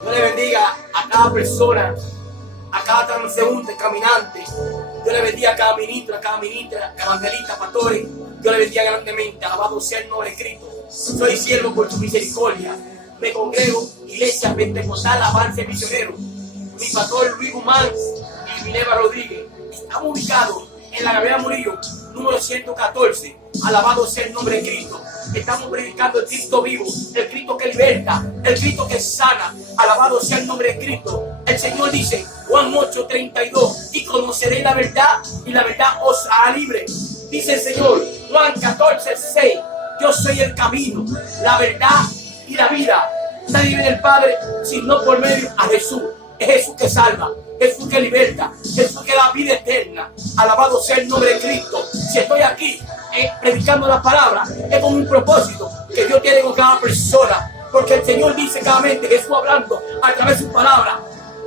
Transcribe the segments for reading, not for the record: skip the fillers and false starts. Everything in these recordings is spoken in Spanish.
Dios le bendiga a cada persona, a cada transeúnte, caminante. Dios le bendiga a cada ministro, a cada ministra, evangelista, pastores. Dios le bendiga grandemente. Alabado sea el nombre de Cristo. Soy siervo por tu misericordia. Me congrego, Iglesia Pentecostal Avance Misionero. Mi pastor Luis Guzmán y Minerva Rodríguez. Estamos ubicados en la Gabriela Murillo, número 114. Alabado sea el nombre de Cristo. Estamos predicando el Cristo vivo, el Cristo que liberta, el Cristo que sana. Alabado sea el nombre de Cristo. El Señor dice, Juan 8:32, y conoceréis la verdad, y la verdad os hará libre. Dice el Señor, Juan 14:6, yo soy el camino, la verdad y la vida. Nadie viene al Padre sino por medio a Jesús. Es Jesús que salva, Jesús que liberta, Jesús que da vida eterna. Alabado sea el nombre de Cristo. Si estoy aquí predicando la palabra, es con un propósito que Dios tiene con cada persona. Porque el Señor dice claramente, Jesús hablando a través de su palabra,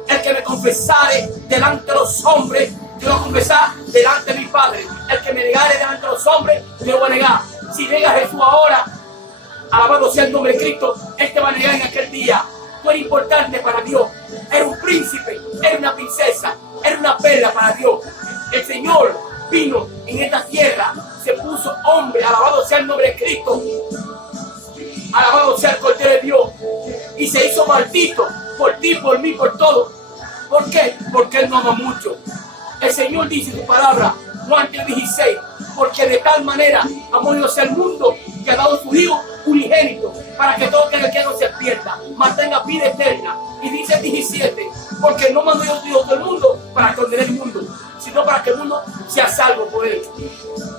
el que me confesare delante de los hombres, yo lo voy a confesar delante de mi Padre. El que me negare delante de los hombres, yo lo voy a negar. Si nega a Jesús ahora, alabado sea el nombre de Cristo, Él te va a negar en aquel día. Tú eres importante para Dios. Eres un príncipe, eres una princesa, eres una perla para Dios. El Señor vino en esta tierra, se puso hombre, alabado sea el nombre de Cristo. Alabado sea el Cordero de Dios. Y se hizo maldito por ti, por mí, por todo. ¿Por qué? Porque Él nos ama mucho. El Señor dice en su palabra, Juan 3:16, porque de tal manera amó Dios al mundo que ha dado su Hijo unigénito, para que todo aquel que no se pierda, mantenga vida eterna. Y dice el 17, porque no mandó Dios todo el mundo para condenar el mundo, sino para que el mundo sea salvo por Él.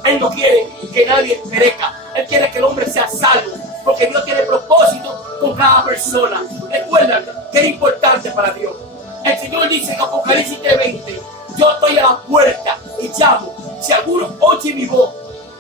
Él no quiere que nadie perezca, Él quiere que el hombre sea salvo, porque Dios tiene propósito con cada persona. Recuerda que es importante para Dios. El Señor dice en Apocalipsis 3:20, yo estoy a la puerta y llamo. Si alguno oye mi voz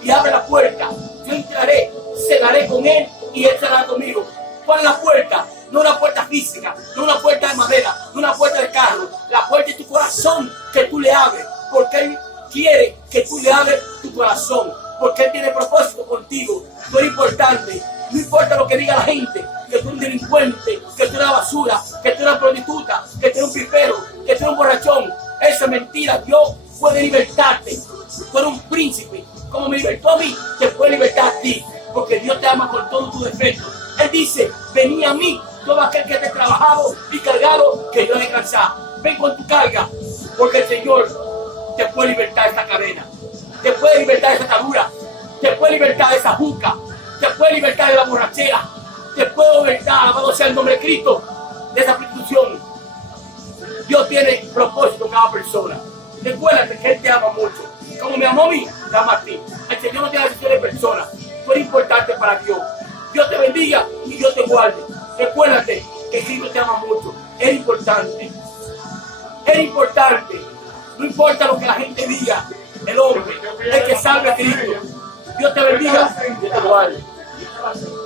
y abre la puerta, yo entraré, cenaré con él y él será conmigo. ¿Cuál es la puerta? No una puerta física, no una puerta de madera, no una puerta de carro. La puerta es tu corazón que tú le abres, porque Él quiere que tú le abres tu corazón, porque Él tiene propósito contigo. Tú eres importante. No importa lo que diga la gente, que tú eres un delincuente, que tú eres una basura, que tú eres una prostituta, que tú eres un pipero, que tú eres un borrachón. Eso es mentira. Dios puede libertarte. Tú eres un príncipe. Como me libertó a mí, te puede libertar a ti. Porque Dios te ama con todos tus defectos. Él dice, vení a mí, todo aquel que esté trabajado y cargado, que yo descansar. Ven con tu carga, porque el Señor te puede libertar de esta cadena. Te puede libertar de esa atadura. Te puede libertar de esa juca. Te puede libertar de la borrachera. Te puede libertar, alabado sea el nombre de Cristo, de esa prostitución. Dios tiene propósito en cada persona. Recuérdate que Él te ama mucho. Como me amó a mí, te ama a ti. El Señor no tiene decisión de personas. Tú eres importante para Dios. Dios te bendiga y Dios te guarde. Recuérdate que Cristo te ama mucho. Es importante. Es importante. No importa lo que la gente diga. El hombre, el que salve a Cristo. Dios te bendiga y te guarde.